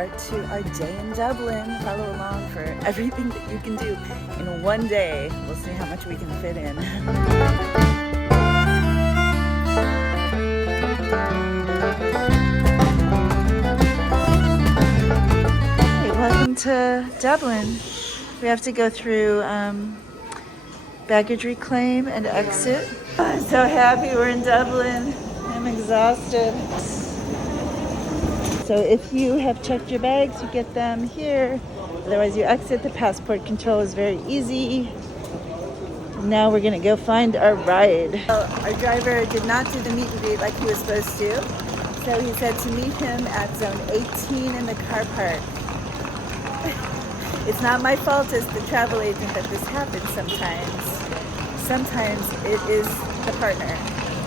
start to our day in Dublin. Follow along for everything that you can do in one day. We'll see how much we can fit in. Hey, welcome to Dublin. We have to go through baggage reclaim and exit. I'm so happy we're in Dublin. I'm exhausted. So if you have checked your bags, you get them here. Otherwise you exit. The passport control is very easy. Now we're gonna go find our ride. Well, our driver did not do the meet and greet like he was supposed to. So he said to meet him at zone 18 in the car park. It's not my fault as the travel agent that this happens sometimes. Sometimes it is the partner.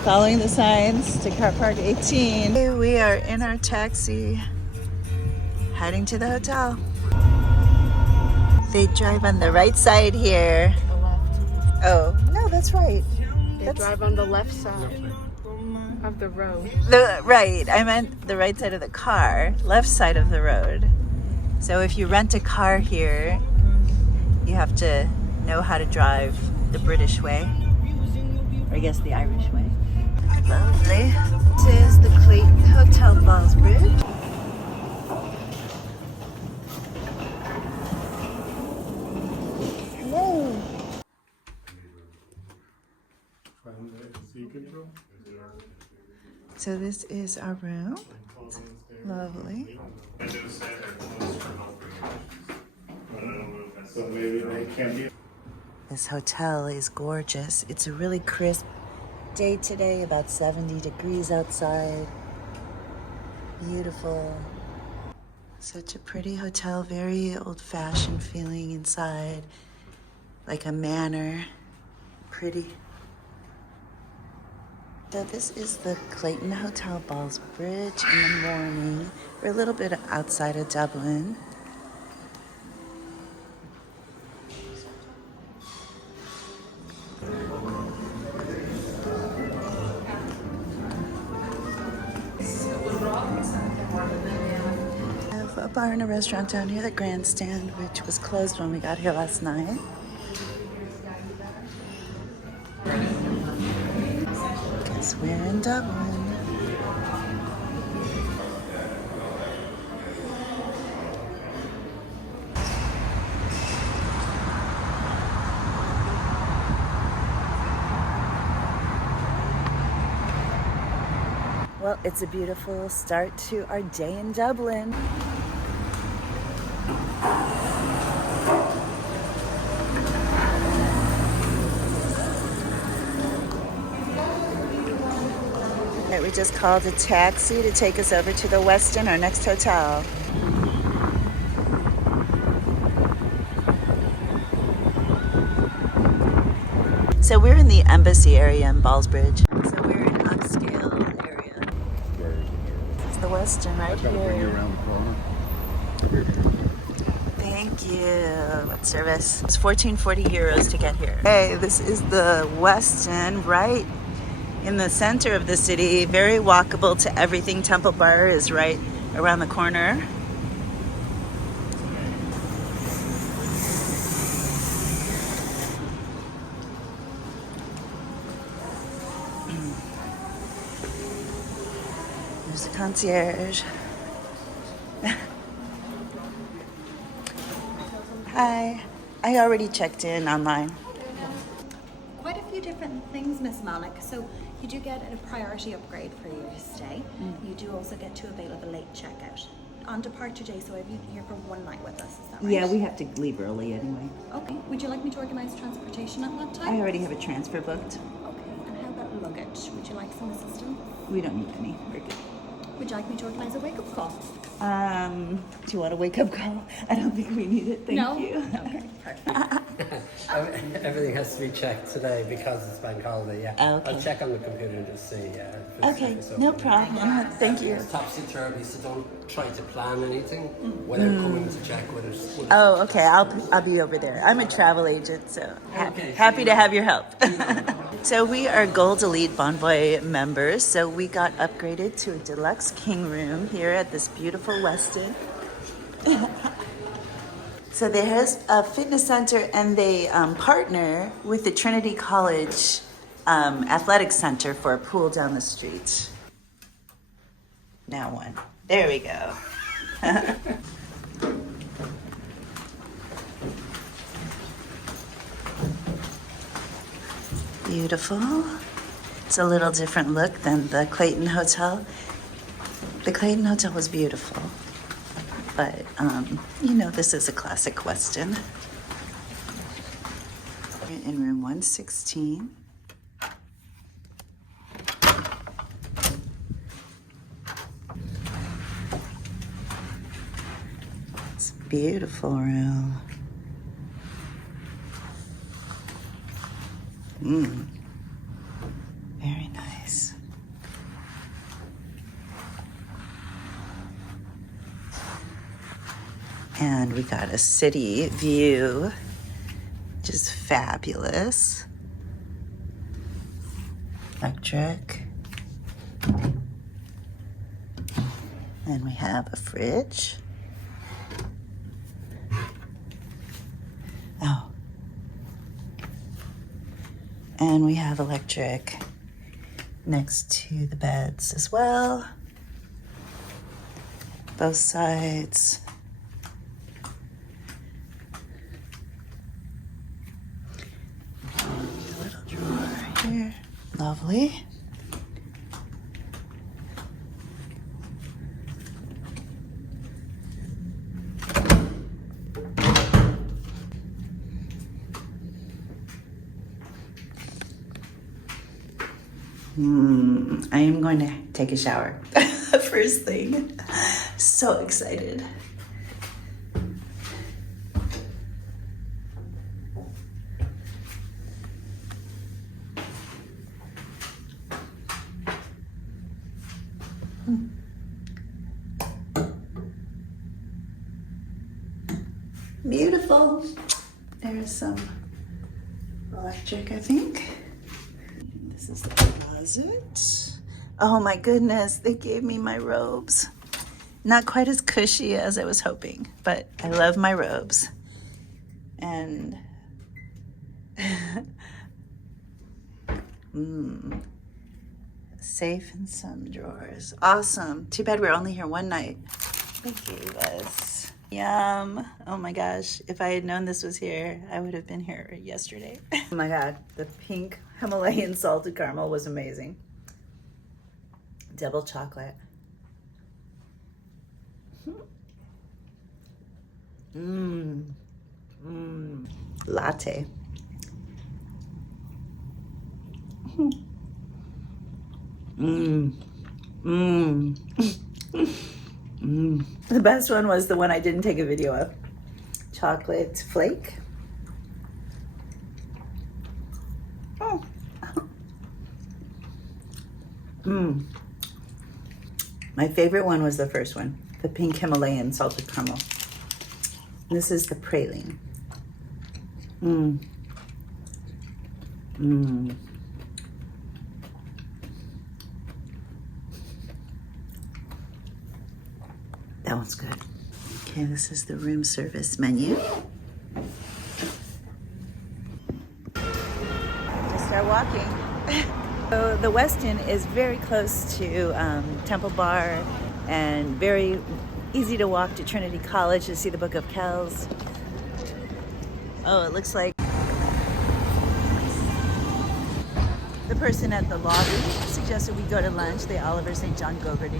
Following the signs to car park 18. We are in our taxi, heading to the hotel. They drive on the right side here. The left. Oh, no, that's right. They drive on the left side of the road. Right, I meant the right side of the car, left side of the road. So if you rent a car here, you have to know how to drive the British way, or I guess the Irish way. Lovely. This is the Clayton Hotel Ballsbridge. Hello. So this is our room. It's lovely. This hotel is gorgeous. It's a really crisp day today, about 70 degrees outside. Beautiful. Such a pretty hotel, very old-fashioned feeling inside, like a manor. Pretty. So this is the Clayton Hotel Ballsbridge in the morning. We're a little bit outside of Dublin. A bar and a restaurant down here, the Grandstand, which was closed when we got here last night. Guess we're in Dublin. Well, it's a beautiful start to our day in Dublin. We just called a taxi to take us over to the Westin, our next hotel. So we're in the embassy area in Ballsbridge. So we're in an upscale area. It's the Westin right here. Bring you around the corner. Thank you. What service? It's 1440 euros to get here. Hey, this is the Westin right in the center of the city, very walkable to everything. Temple Bar is right around the corner. There's the concierge. Hi. I already checked in online. Quite a few different things, Miss Melnick. So you do get a priority upgrade for your stay. You do also get to avail of a late checkout on departure day. So I've been here for one night with us. Is that right? Yeah, we have to leave early anyway. Okay. Would you like me to organise transportation at that time? I already have a transfer booked. Okay. And how about luggage? Would you like some assistance? We don't need any. We're good. Would you like me to organise a wake-up call? Do you want a wake-up call? I don't think we need it. Thank you. Okay. Perfect. Everything has to be checked today because it's bank holiday, yeah. Okay. I'll check on the computer and just see, if it's Okay, open. no problem. Thank you. It's topsy-turvy, so don't try to plan anything without coming to check with it. Oh, okay. I'll be over there. I'm a travel agent, so happy to have your help. So we are Gold Elite Bonvoy members, so we got upgraded to a deluxe king room here at this beautiful Westin. So there's a fitness center, and they partner with the Trinity College Athletic Center for a pool down the street. Now one. There we go. Beautiful. It's a little different look than the Clayton Hotel. The Clayton Hotel was beautiful, but you know, this is a classic Westin. In room 116. It's a beautiful room. Very nice. And we got a city view, which is fabulous. Electric. And we have a fridge. Oh. And we have electric next to the beds as well. Both sides. A little drawer here. Lovely. I am going to take a shower first thing. So excited. Beautiful. There's some electric, I think. This is the closet. Oh my goodness, they gave me my robes. Not quite as cushy as I was hoping, but I love my robes. And safe in some drawers. Awesome. Too bad we're only here one night. They gave us yum. Oh my gosh, if I had known this was here, I would have been here yesterday. Oh my god, the pink Himalayan salted caramel was amazing. Double chocolate. Latte. The best one was the one I didn't take a video of. Chocolate flake. Oh. My favorite one was the first one, the pink Himalayan salted caramel. This is the praline. That one's good. Okay, this is the room service menu. Just start walking. So the Westin is very close to Temple Bar and very easy to walk to Trinity College to see the Book of Kells. Oh, it looks like the person at the lobby suggested we go to lunch, the Oliver St. John Gogarty.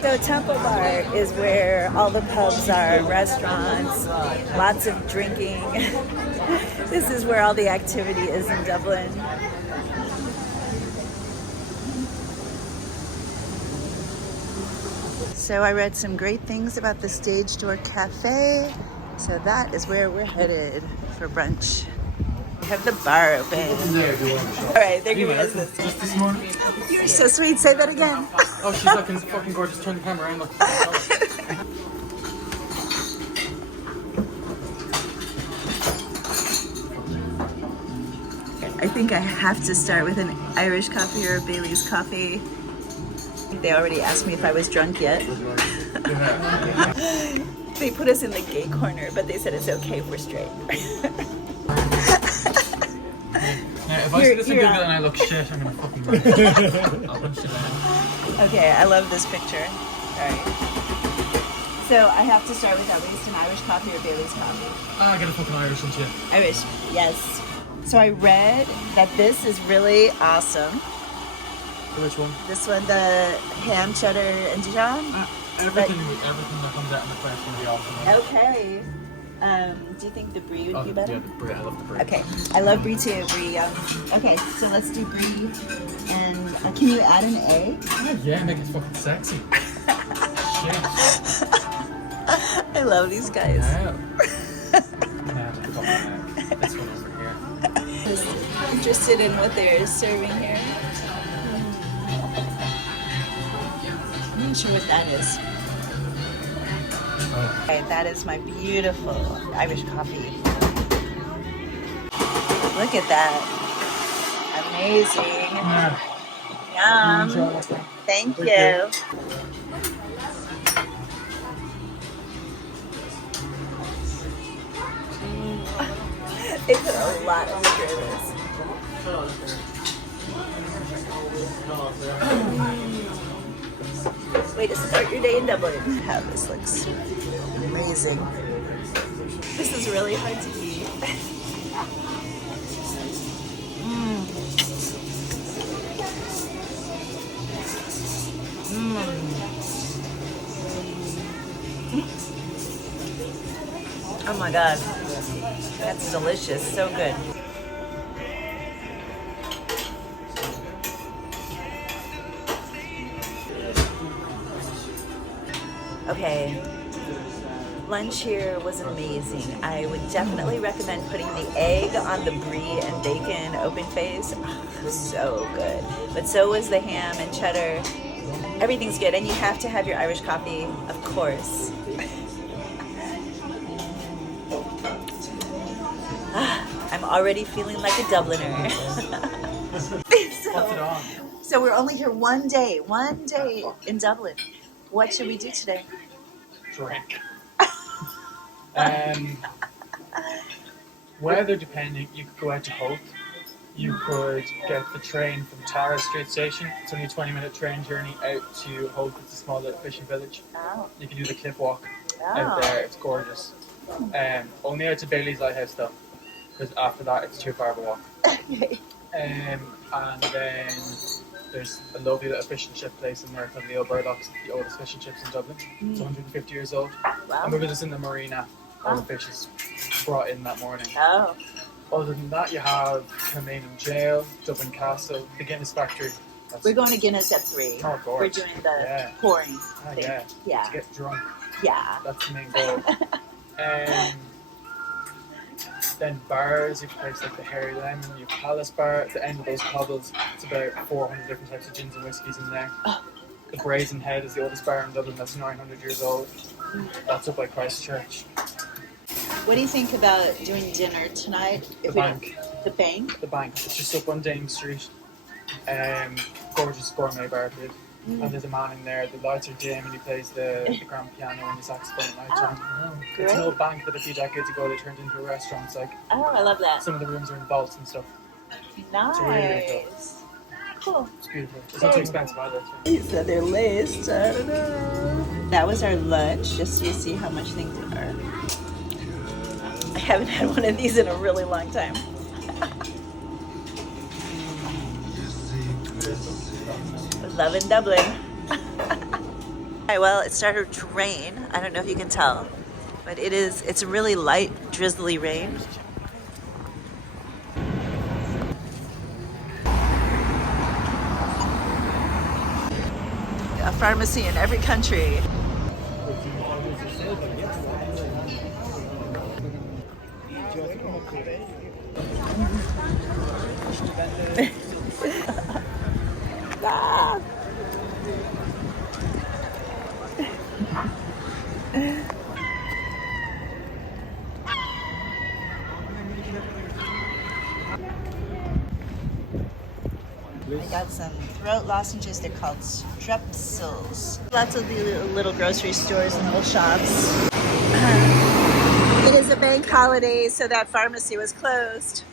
So Temple Bar is where all the pubs are, restaurants, lots of drinking. This is where all the activity is in Dublin. So I read some great things about the Stage Door Cafe. So that is where we're headed for brunch. We have the bar open. All right, they're giving us this. Just this morning? You're so sweet. Say that again. Oh, she's looking fucking gorgeous. Turn the camera around. Look. I think I have to start with an Irish coffee or a Bailey's coffee. They already asked me if I was drunk yet. They put us in the gay corner, but they said it's okay if we're straight. Now, if I see this in Google and I look shit, I'm gonna fucking run. I'll punch it out. Okay, I love this picture. Alright. So I have to start with at least an Irish coffee or Bailey's coffee. Ah, I got a fucking Irish one, yeah. Irish, yes. So I read that this is really awesome. Which one? This one, the ham, cheddar, and Dijon. Everything that comes out in the French will be awesome. Okay. Do you think the brie would be better? Yeah, the brie. I love the brie. Okay, I love brie too. Brie. Okay, so let's do brie. And can you add an egg? Yeah, make it fucking sexy. Shit. I love these guys. Yeah. Nah, just fucking this one over here. Just interested in what they're serving here. I'm not sure what that is. Okay, that is my beautiful Irish coffee. Look at that. Amazing. Yum. Thank you. They put a lot of sugar in this. Way to start your day in Dublin. How this looks amazing. This is really hard to eat. Oh my god, that's delicious, so good. Okay, lunch here was amazing. I would definitely recommend putting the egg on the brie and bacon open face. Oh, so good. But so was the ham and cheddar. Everything's good, and you have to have your Irish coffee, of course. I'm already feeling like a Dubliner. So we're only here one day in Dublin. What should we do today? Drink. Weather depending, you could go out to Hope. You could get the train from Tara Street Station. It's only a 20-minute train journey out to Hope. It's a small little fishing village. Oh. You can do the cliff walk Oh. out there. It's gorgeous. Only out to Bailey's Lighthouse though, because after that it's too far of a walk. Okay. And then there's a lovely little fish and chip place in there called Leo Burdock's, the oldest fish and chips in Dublin. It's 150 years old. Wow. And we were just in the marina. All the fish is brought in that morning. Oh. Other than that, you have Kilmainham Jail, Dublin Castle, the Guinness factory. We're going to Guinness at 3. Oh, We're gorge. doing the Yeah. pouring Ah, thing. yeah. Yeah. To get drunk. Yeah. That's the main goal. Then bars, you have places like the Hairy Lemon, you have Palace Bar. At the end of those cobbles, it's about 400 different types of gins and whiskies in there. Oh. The Brazen Head is the oldest bar in Dublin, that's 900 years old. That's up by Christchurch. What do you think about doing dinner tonight? The Bank. The Bank? The Bank. It's just up on Dame Street. Gorgeous gourmet bar food. And there's a man in there, the lights are dim and he plays the grand piano and the saxophone at night time. It's an old bank that a few decades ago they turned into a restaurant. It's like Oh, I love that. some of the rooms are in vaults and stuff. Nice. really Cool. It's beautiful. It's not too expensive either. These are their list. I don't know. That was our lunch, just so you see how much things are. I haven't had one of these in a really long time. Loving Dublin. Alright, well, it started to rain. I don't know if you can tell, but it's a really light, drizzly rain. A pharmacy in every country. Ah. I got some throat lozenges. They're called strepsils. Lots of the little grocery stores and little shops. It is a bank holiday, so that pharmacy was closed.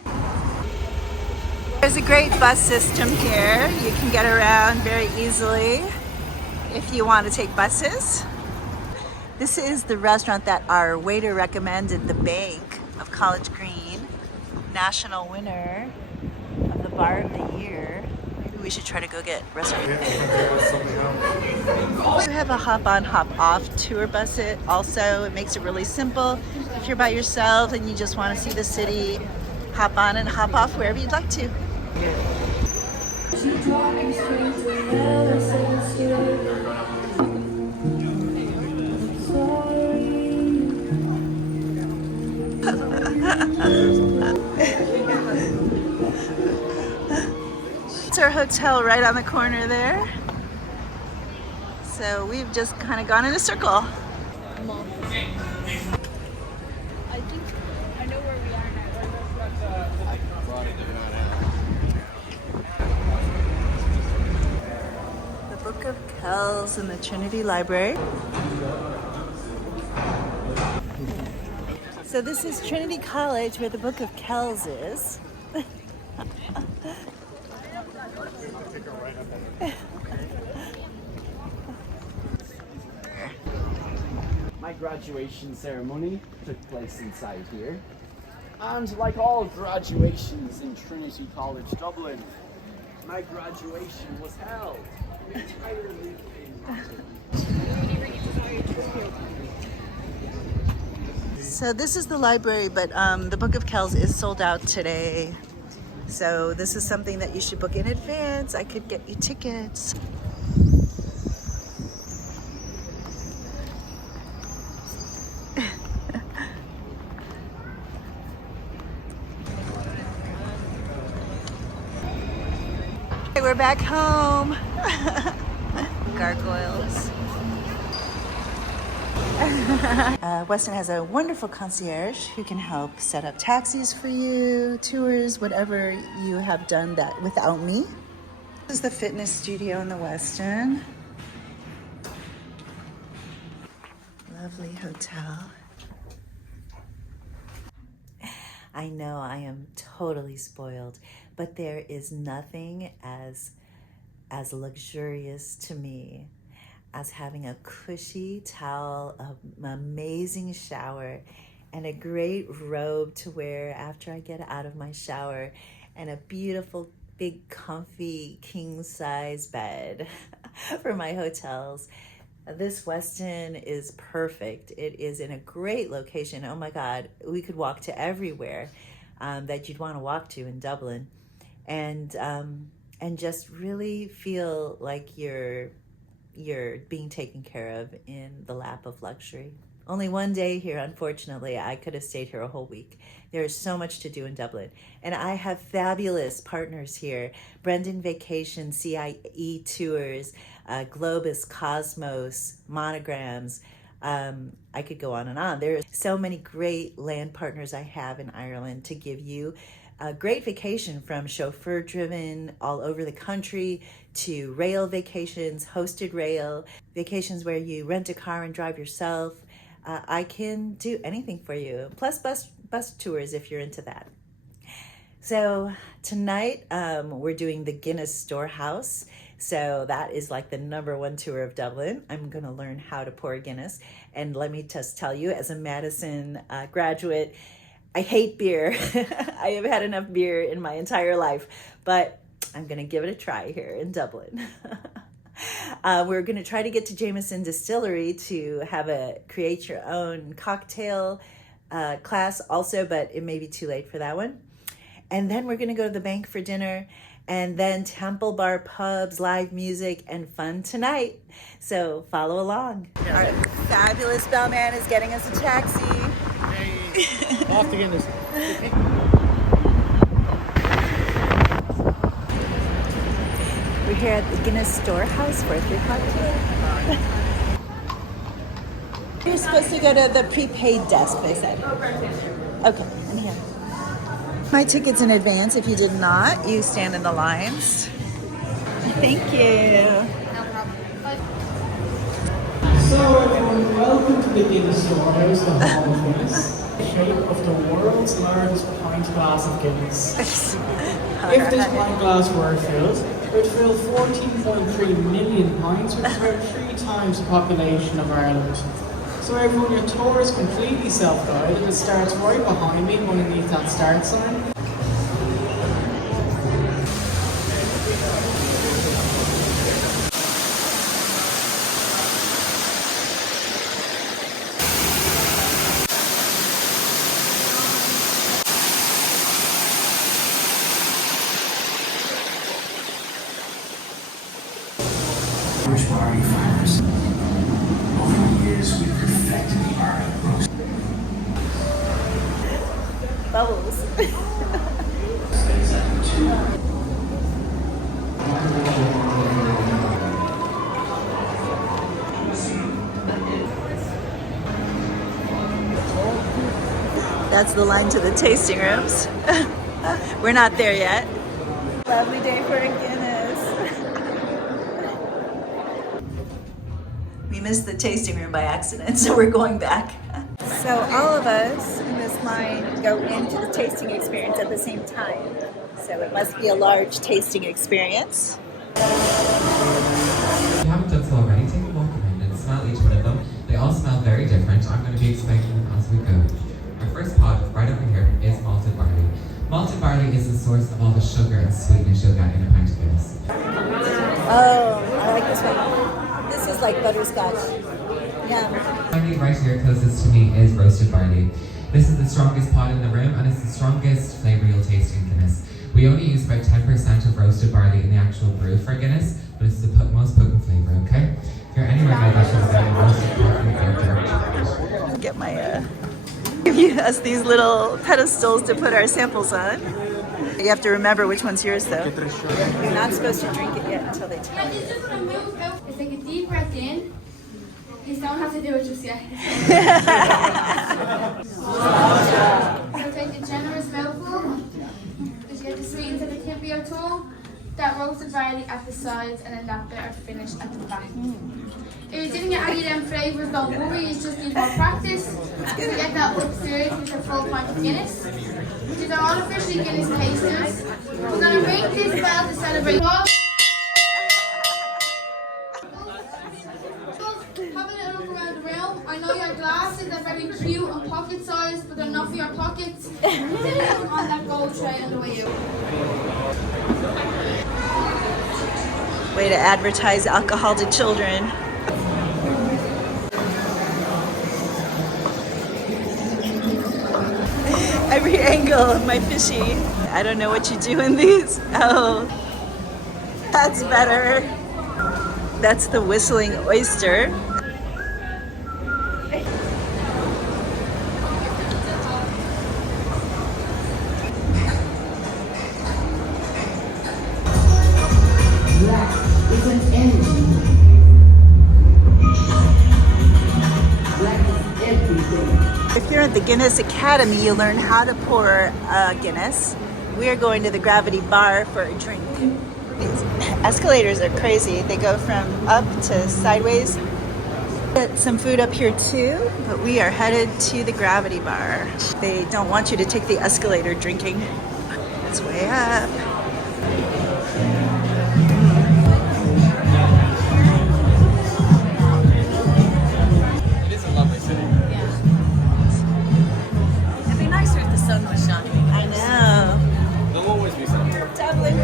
There's a great bus system here. You can get around very easily if you want to take buses. This is the restaurant that our waiter recommended, the Bank of College Green, national winner of the Bar of the Year. Maybe we should try to go get restaurant. You have a hop-on, hop-off tour bus. Also, it makes it really simple. If you're by yourself and you just want to see the city, hop on and hop off wherever you'd like to. It's our hotel right on the corner there. So we've just kind of gone in a circle. I think I know where we are now. The Book of Kells in the Trinity Library. So this is Trinity College where the Book of Kells is. My graduation ceremony took place inside here. And like all graduations in Trinity College Dublin, my graduation was held entirely in So this is the library, but the Book of Kells is sold out today. So this is something that you should book in advance. I could get you tickets. We're back home. Gargoyles. Weston has a wonderful concierge who can help set up taxis for you, tours, whatever you have done that without me. This is the fitness studio in the Weston. Lovely hotel. I know I am totally spoiled, but there is nothing as luxurious to me as having a cushy towel, an amazing shower, and a great robe to wear after I get out of my shower, and a beautiful, big, comfy, king-size bed for my hotels. This Westin is perfect. It is in a great location. Oh my God, we could walk to everywhere that you'd want to walk to in Dublin, and just really feel like you're being taken care of in the lap of luxury. Only one day here, unfortunately. I could have stayed here a whole week. There is so much to do in Dublin. And I have fabulous partners here. Brendan Vacation, CIE Tours, Globus, Cosmos, Monograms. I could go on and on. There are so many great land partners I have in Ireland to give you a great vacation, from chauffeur driven all over the country to rail vacations, hosted rail, vacations where you rent a car and drive yourself. I can do anything for you, plus bus tours if you're into that. So tonight we're doing the Guinness Storehouse. So that is like the #1 tour of Dublin. I'm gonna learn how to pour Guinness. And let me just tell you, as a Madison graduate, I hate beer. I have had enough beer in my entire life, but I'm gonna give it a try here in Dublin. We're gonna try to get to Jameson Distillery to have a create your own cocktail class also, but it may be too late for that one. And then we're gonna go to the bank for dinner, and then Temple Bar pubs, live music, and fun tonight. So follow along. Our fabulous bellman is getting us a taxi. off to Guinness. We're here at the Guinness Storehouse for a 3 o'clock tea. You're supposed to go to the prepaid desk, they said. Okay, I'm here. My tickets in advance. If you did not, you stand in the lines. Thank you. So everyone, welcome to the Guinness Storehouse, the Hall of Guinness. The shape of the world's largest pint glass of Guinness. If this pint glass were filled, it would fill 14.3 million pints, which is about 3 times the population of Ireland. So everyone, your tour is completely self-guided. It starts right behind me, underneath that start sign. Irish barley farmers. Over the years, we've perfected the art of roast. Bubbles. That's the line to the tasting rooms. We're not there yet. Lovely day for a Guinness. We missed the tasting room by accident, so we're going back. So all of us in this line go into the tasting experience at the same time. So it must be a large tasting experience. If you haven't done so already, take a walk around and smell each one of them. They all smell very different. I'm going to be explaining them as we go. Our first pod, right over here, is malted barley. Malted barley is the source of all the sugar and sweetness you'll get in a pint of Guinness. Oh, I like this one. This is like butterscotch. Yeah. Finally, right here, closest to me, is roasted barley. This is the strongest pod in the room, and it's the strongest flavour you'll taste in Guinness. We only use about 10% of roasted barley in the actual brew for Guinness, but it's the most potent flavour, okay? If you're anywhere near this, you'll get roasted barley. Get my, give us these little pedestals to put our samples on. You have to remember which one's yours, though. You're not supposed to drink it yet until they tell you. It's like a deep breath in. You don't have to do it just yet. So take a generous mouthful. Because you get the sweetness at the tip of your tongue, that roasted barley at the sides, and then that bitter finish at the back. If you didn't get any of them flavours, don't worry, you just need more practice to get that upstairs with a full pint of Guinness. These are all officially Guinness tasters. We're going to ring this bell to celebrate. Have a little look around the room. I know your glasses are very cute and pocket sized, but they're not for your pockets. Put them on that gold tray on the way out. Way to advertise alcohol to children. Every angle of my fishy. I don't know what you do in these. Oh, that's better. That's the whistling oyster. Black is an energy. Black is everything. If you're at the Guinness Academy, you learn how to pour Guinness. We are going to the Gravity Bar for a drink. These escalators are crazy. They go from up to sideways. Get some food up here too, but we are headed to the Gravity Bar. They don't want you to take the escalator drinking. It's way up. It is a lovely city. It'd be nicer if the sun was shining. I know. There'll always be something. Dublin.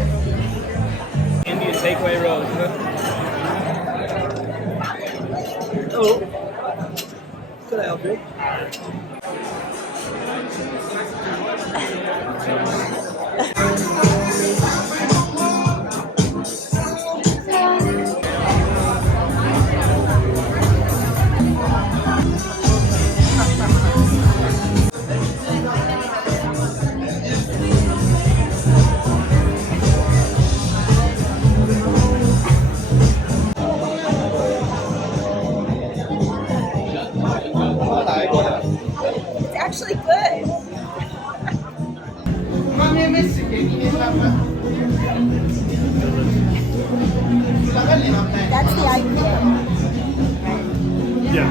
Indian takeaway road, isn't it? Oh. Could I help you? It's actually good. That's the IPA. Yeah.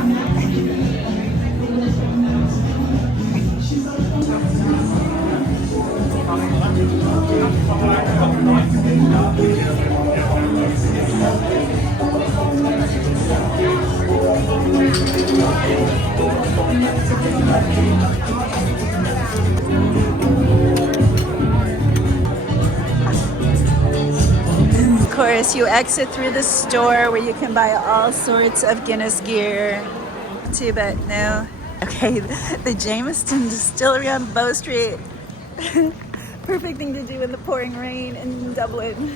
Of course, you exit through the store where you can buy all sorts of Guinness gear. Too, but no. Okay, the Jameson Distillery on Bow Street. Perfect thing to do in the pouring rain in Dublin.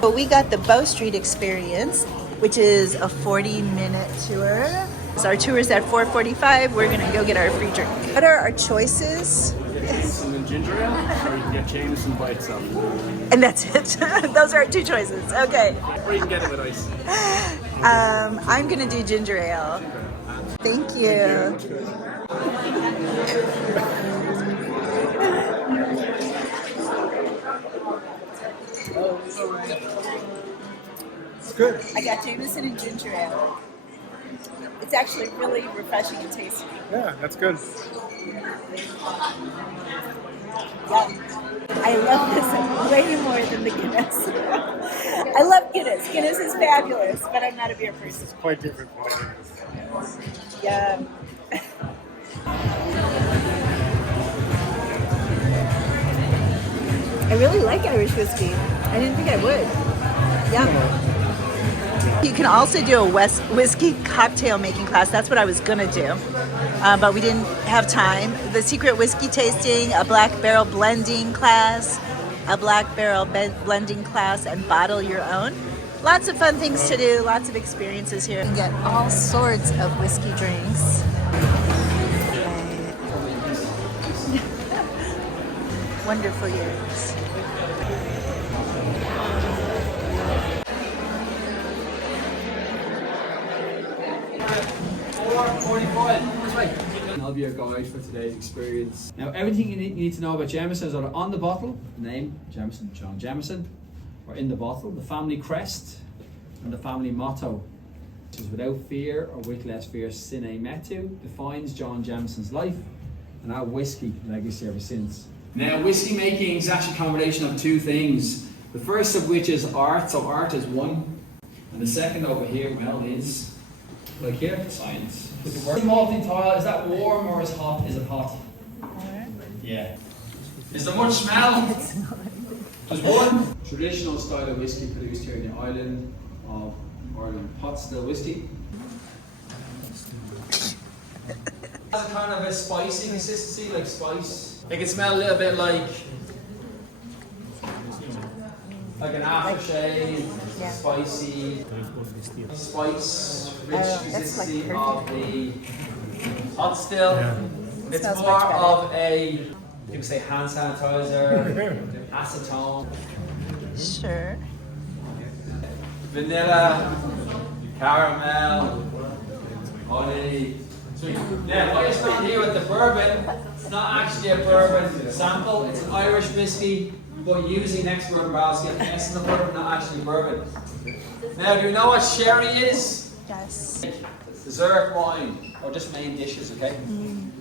Well, we got the Bow Street experience, which is a 40-minute tour. So our tour is at 4:45. We're gonna go get our free drink. What are our choices? Jameson and ginger ale, or you can get Jameson by itself. And that's it. Those are our two choices. Okay. Or you can get it with ice. I'm gonna do ginger ale. Thank you. It's good. I got Jameson and ginger ale. It's actually really refreshing and tasty. Yeah, that's good. Yeah. I love this way more than the Guinness. I love Guinness. Guinness is fabulous, but I'm not a beer person. It's quite different from what it is. Yeah. I really like Irish whiskey. I didn't think I would. Yeah. You can also do a whiskey cocktail making class. That's what I was gonna do, but we didn't have time. The secret whiskey tasting, a black barrel blending class, and bottle your own. Lots of fun things to do, lots of experiences here. You can get all sorts of whiskey drinks. Wonderful years. And I'll be your guide for today's experience. Now, everything you need to know about Jameson is either on the bottle, the name Jameson, John Jameson, or in the bottle, the family crest and the family motto, which is without fear or with less fear, sine metu, defines John Jameson's life and our whiskey legacy ever since. Now, whiskey making is actually a combination of two things. The first of which is art, so art is one. And the second over here, well, is, like here, science. With the word malting tile, is that warm or is hot? Is it hot? Yeah. Is there much smell? There's one traditional style of whiskey produced here in the island of Ireland, pot still whiskey. Has a kind of a spicy consistency, like spice. It can smell a little bit like an aftershave, Yeah. spicy, spice, rich consistency of the hot still. It's Smells more much better. of a, people say hand sanitizer, acetone, Sure. vanilla, caramel, honey. So yeah, while you're standing here with the bourbon, it's not actually a bourbon sample, it's an Irish whiskey, but using next bourbon barrels to get the essence of bourbon, not actually bourbon. Now, do you know what sherry is? Yes. It's dessert wine, or just main dishes, okay? And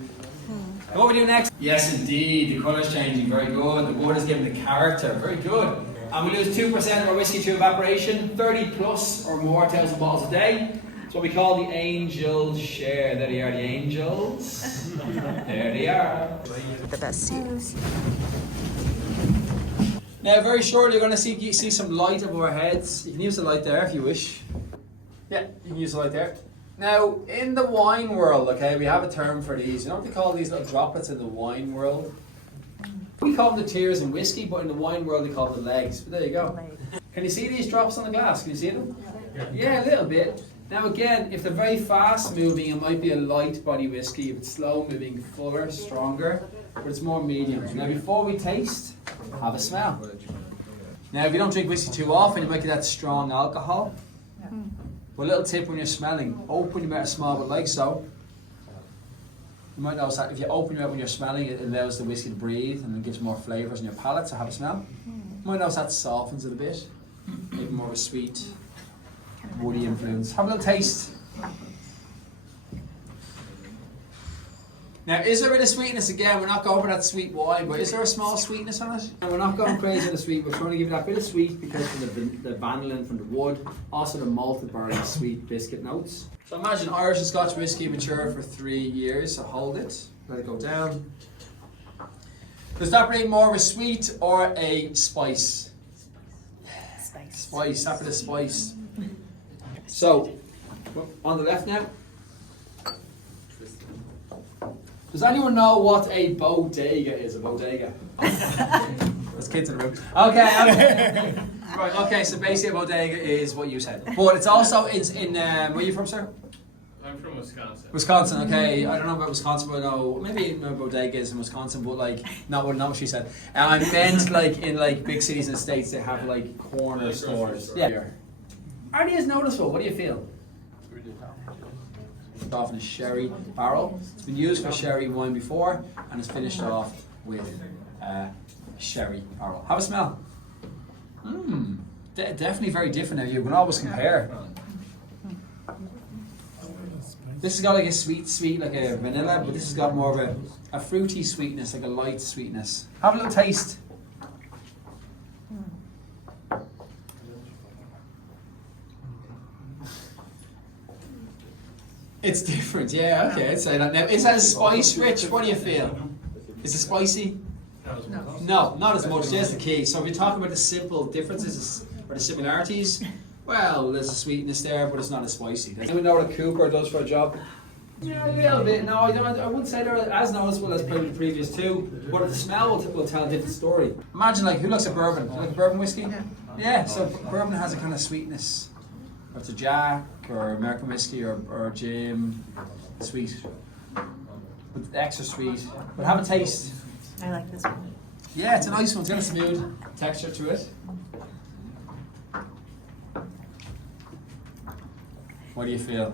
what we do next? Yes, indeed, the colour's changing, very good. The wood is giving the character, very good. And we lose 2% of our whiskey to evaporation, 30 plus or more thousand bottles a day. It's what we call the angel share. There they are, the angels. There they are. The best seats. Now, very shortly, you're going to see some light above our heads. You can use the light there if you wish. Yeah, you can use the light there. Now, in the wine world, okay, we have a term for these. You know what they call these little droplets in the wine world? We call them the tears in whiskey, but in the wine world, they call them the legs. But there you go. Can you see these drops on the glass? Can you see them? Yeah, a little bit. Now again, if they're very fast moving, it might be a light body whiskey. If it's slow moving, fuller, stronger, but it's more medium. Now before we taste, have a smell. Now if you don't drink whiskey too often, you might get that strong alcohol. But a little tip when you're smelling, open your mouth small but like so. You might notice that if you open your mouth when you're smelling, it allows the whiskey to breathe and it gives more flavours in your palate, so have a smell. You might notice that softens it a bit, maybe more of a sweet, woody influence. Have a little taste. Now, is there a bit of sweetness again? We're not going for that sweet wine, but is there a small sweetness on it? And we're not going crazy on the sweet, we're trying to give it that bit of sweet because of the vanillin from the wood, also the malted barley sweet biscuit notes. So imagine Irish and Scotch whiskey mature for 3 years, so hold it, let it go down. Does that bring more of a sweet or a spice? Spice, that bit of spice. So, on the left now. Does anyone know what a bodega is? A bodega? There's kids in the room. Okay. Right, okay, so basically a bodega is what you said. But it's also in where are you from, sir? I'm from Wisconsin. Wisconsin, okay. I don't know about Wisconsin, but no, maybe no bodegas in Wisconsin, but like, not what she said. And I meant like in like big cities in the States, they have like corner stores. Yeah. Are they as noticeable? What do you feel? Off in a sherry barrel. It's been used for sherry wine before and it's finished off with sherry barrel. Have a smell. Definitely very different now. You can always compare. This has got like a sweet like a vanilla, but this has got more of a fruity sweetness, like a light sweetness. Have a little taste. It's different, yeah, okay, I'd say that. Now, is that spice rich? What do you feel? Is it spicy? No, not as much, that's the key. So if you're talking about the simple differences or the similarities, well, there's a sweetness there, but it's not as spicy. Anyone know what a Cooper does for a job? Yeah, a little bit. No, I wouldn't say they're as noticeable as probably the previous two, but the smell will tell a different story. Imagine, like, who likes a bourbon? Do you like a bourbon whiskey? Yeah, so bourbon has a kind of sweetness. Or it's a Jack, or American whiskey, or gin, sweet, with extra sweet. But have a taste. I like this one. Yeah, it's a nice one. It's got a smooth texture to it. What do you feel?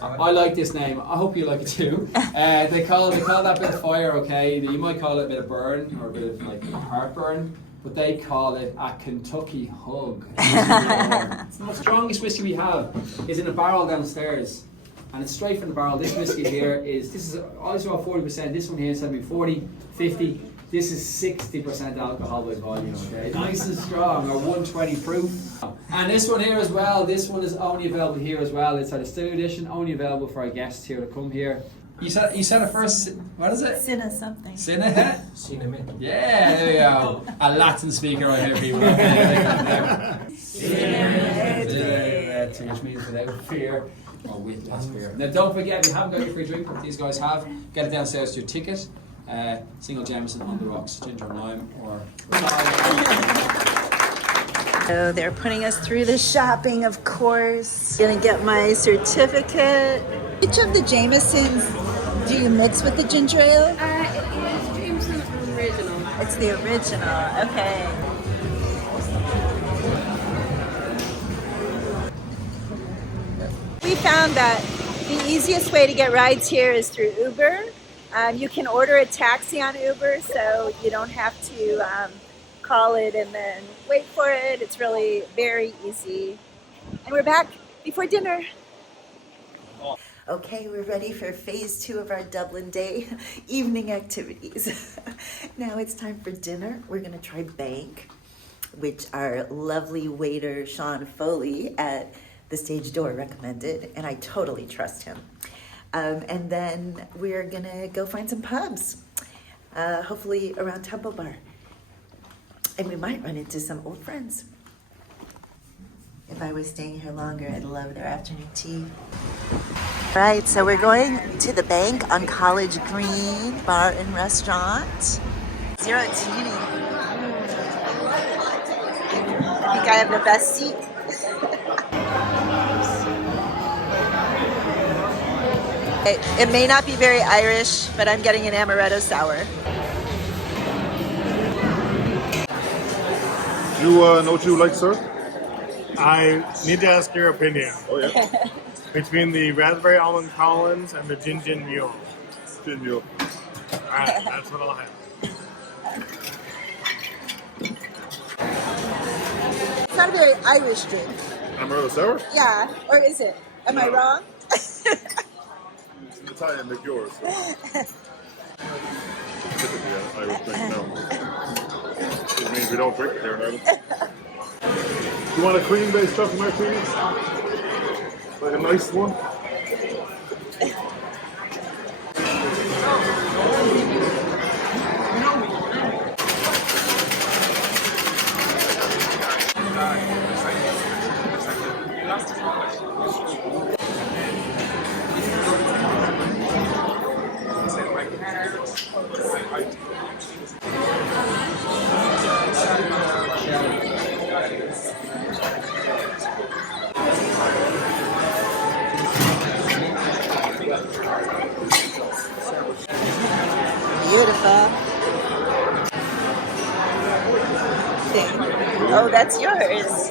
I like this name. I hope you like it too. They call that bit of fire, okay? You might call it a bit of burn or a bit of like heartburn. But they call it a Kentucky hug. The strongest whiskey we have is in a barrel downstairs, and it's straight from the barrel. This whiskey here this is also about 40%. This one here is 40, 50. This is 60% alcohol by volume. Okay, nice and strong, or 120 proof. And this one here as well. This one is only available here as well. It's a distillery edition, only available for our guests here to come here. You said it first. What is it? Cinna something. Cinna? Cinnamon. Yeah, there you go. A Latin speaker right here, people. Cinna, which means without fear or with less fear. Now, don't forget, if you haven't got your free drink, what these guys have, get it downstairs to your ticket. Single Jameson on the rocks, ginger and lime, or. So they're putting us through the shopping, of course. Gonna get my certificate. Which of the Jamesons do you mix with the ginger ale? It is Jameson original. It's the original, okay. We found that the easiest way to get rides here is through Uber. You can order a taxi on Uber, so you don't have to call it and then wait for it. It's really very easy. And we're back before dinner. Okay, we're ready for phase 2 of our Dublin day evening activities. Now it's time for dinner. We're gonna try Bank, which our lovely waiter, Sean Foley at the Stage Door recommended, and I totally trust him. And then we're gonna go find some pubs, hopefully around Temple Bar. And we might run into some old friends. If I was staying here longer, I'd love their afternoon tea. Right, so we're going to the Bank on College Green Bar and Restaurant. Zero Teeny. I think I have the best seat. It may not be very Irish, but I'm getting an amaretto sour. You know what you like, sir? I need to ask your opinion. Oh, yeah. Between the raspberry almond Collins and the gin mule. chin you up. Alright, that's what I'll have. It's not a very Irish drink. Amaretto sour? Yeah, or is it? Am I No. wrong? It's an Italian liqueur, so typically an Irish drink now. It means we don't drink it here in Ireland. You want a cream-based chocolate martini? Like a nice one? Beautiful. Oh, that's yours.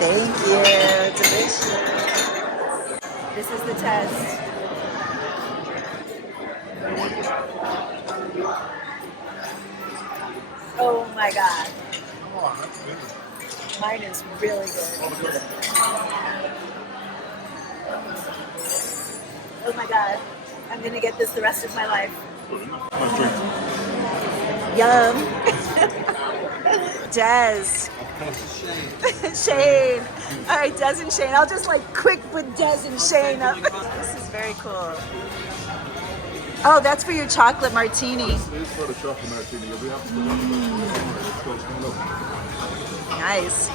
Thank you. Delicious. This is the test. Oh my God. Mine is really good. Oh my God. I'm gonna get this the rest of my life. Yum. Des. Shane. All right, Des and Shane. I'll just like quick put Des and Shane up. This is very cool. Oh, that's for your chocolate martini. This is for the chocolate martini. You'll be happy to put it up. Nice.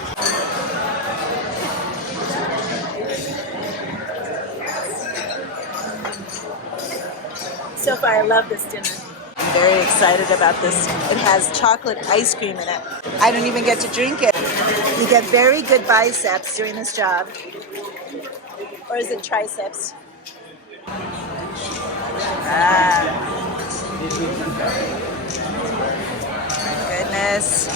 So far, I love this dinner. I'm very excited about this. It has chocolate ice cream in it. I don't even get to drink it. You get very good biceps doing this job. Or is it triceps? Ah. My goodness.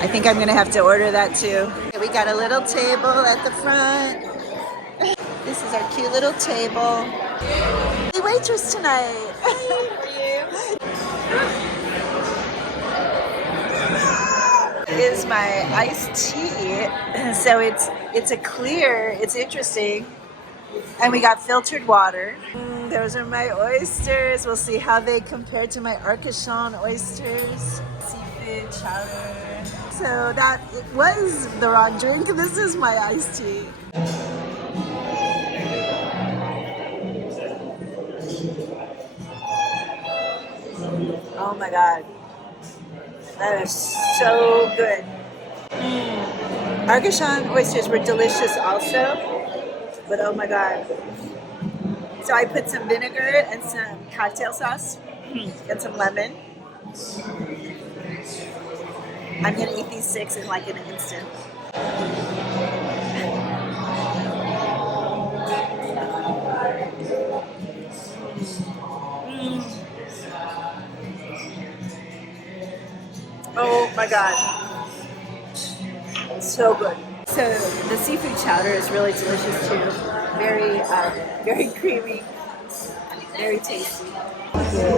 I think I'm gonna have to order that too. We got a little table at the front. This is our cute little table. The waitress tonight. Is my iced tea. So it's a clear, it's interesting. And we got filtered water. Those are my oysters. We'll see how they compare to my Arcachon oysters. Seafood chowder. So that was the wrong drink. This is my iced tea. Oh my God. That is so good. Arcachon oysters were delicious also, but oh my God. So I put some vinegar and some cocktail sauce and some lemon. I'm gonna eat these 6 in like an instant. Oh my God. So good. So the seafood chowder is really delicious too. Very creamy, very tasty. Beautiful.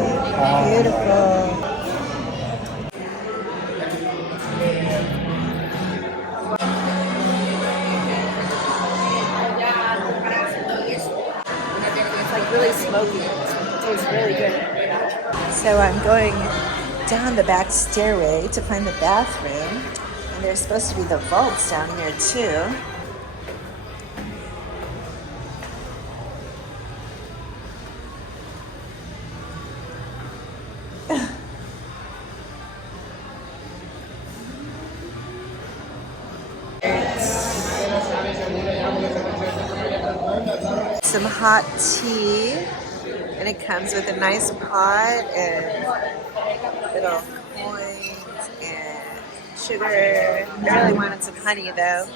It's like really smoky. It tastes really good. So I'm going down the back stairway to find the bathroom. And there's supposed to be the vaults down here too. Some hot tea, and it comes with a nice pot and little coins and sugar. I really wanted some honey though.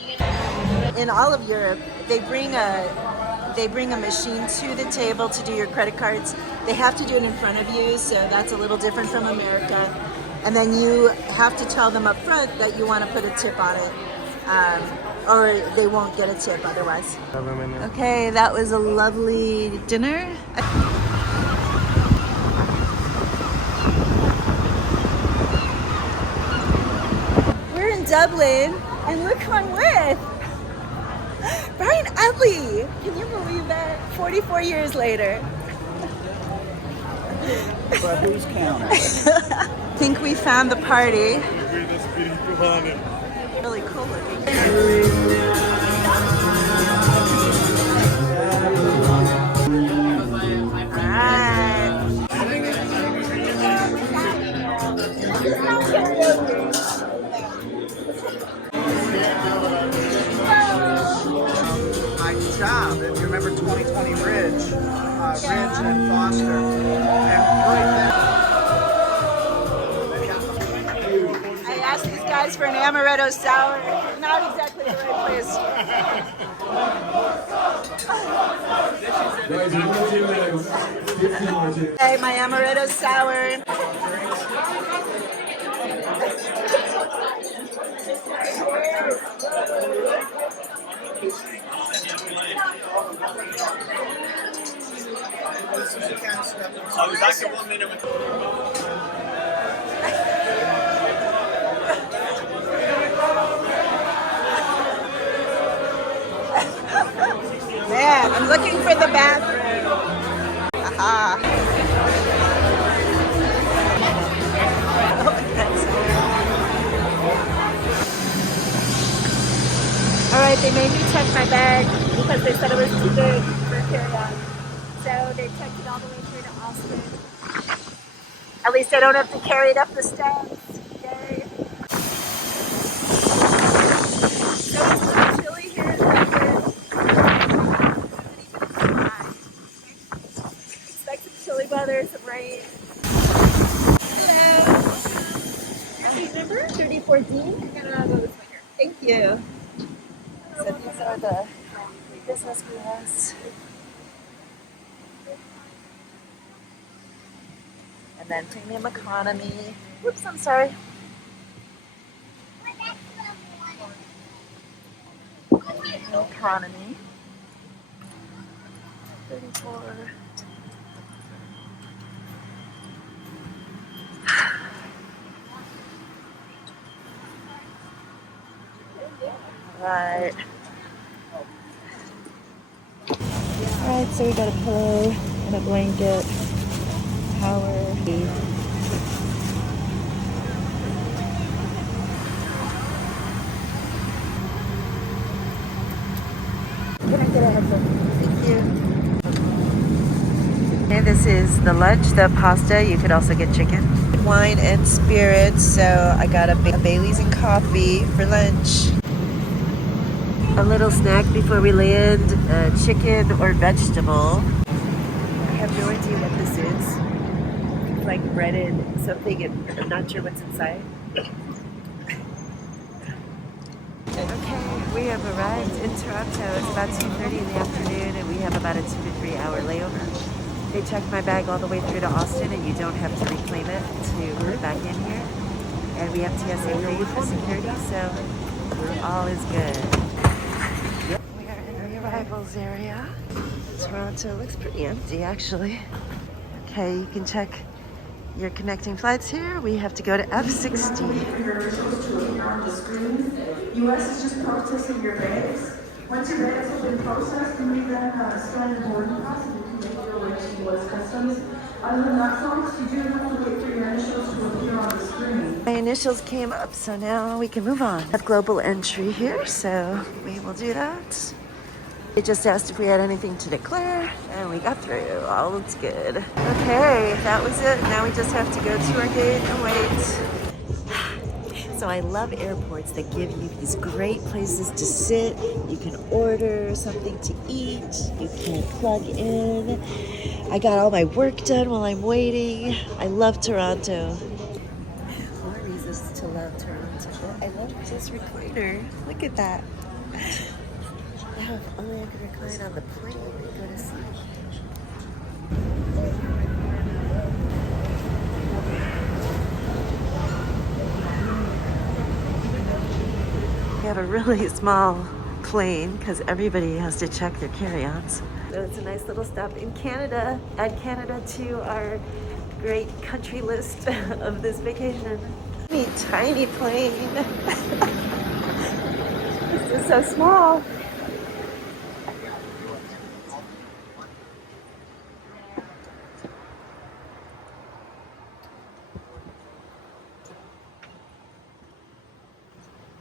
In all of Europe, they bring a machine to the table to do your credit cards. They have to do it in front of you, so that's a little different from America. And then you have to tell them up front that you want to put a tip on it, or they won't get a tip otherwise. Okay, that was a lovely dinner. We're in Dublin, and look who I'm with. Brian Utley. Can you believe that? 44 years later. But who's counting? I think we found the party. Really cool looking. My job, if you remember 2020 Ridge and Foster. And I asked these guys for an amaretto sour. Not exactly the right place. Hey, my amaretto sour. I'll be back in 1 minute with Man, I'm looking for the bathroom. Aha. All right, they made me check my bag because they said it was too big for carry-on. So they checked it all the way through to Austin. At least I don't have to carry it up the steps. Yay. So it's a little chilly here in Dublin. Expect some chilly weather, some rain. Hello. Your seat number? 3014? I'm gonna go this way here. Thank you. So these are the business class. And then premium economy. Whoops, I'm sorry. Economy. 34. Right. Alright, so we got a pillow and a blanket, power. Can I get a headphone? Thank you. Okay, this is the lunch, the pasta. You could also get chicken. Wine and spirits, so I got a Bailey's and coffee for lunch. A little snack before we land, chicken or vegetable. I have no idea what this is. It's like breaded something and I'm not sure what's inside. Okay, we have arrived in Toronto. It's about 2:30 in the afternoon and we have about a 2 to 3 hour layover. They checked my bag all the way through to Austin and you don't have to reclaim it to get back in here. And we have TSA paid for security, so all is good. We are in the arrivals area. Toronto looks pretty empty actually. Okay, you can check your connecting flights here. We have to go to F60. US is just processing your bags. Once your bags have been processed, can you then scan the boarding pass and you can make your way to US Customs. Other than that, folks, you do have to wait for your initials to appear on the screen. My initials came up, so now we can move on. I have global entry here, so we will do that. They just asked if we had anything to declare, and we got through. All looks good. Okay, that was it. Now we just have to go to our gate and wait. So I love airports that give you these great places to sit. You can order something to eat. You can plug in. I got all my work done while I'm waiting. I love Toronto. More reasons to love Toronto. I love this recliner. Look at that. Now if only I could recline on the plane and go to sleep. We have a really small plane because everybody has to check their carry-ons. So it's a nice little stop in Canada. Add Canada to our great country list of this vacation. Tiny plane. This is so small.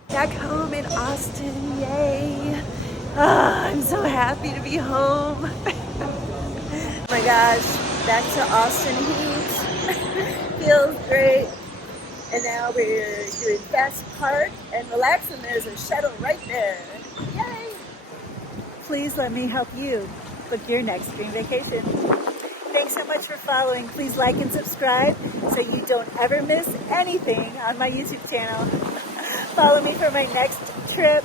Back home in Austin, yay! I'm so happy to be home. Oh my gosh, back to Austin heat. Feels great. And now we're doing Fast Park and relax, and there's a shuttle right there. Yay! Please let me help you book your next dream vacation. Thanks so much for following. Please like and subscribe so you don't ever miss anything on my YouTube channel. Follow me for my next trip.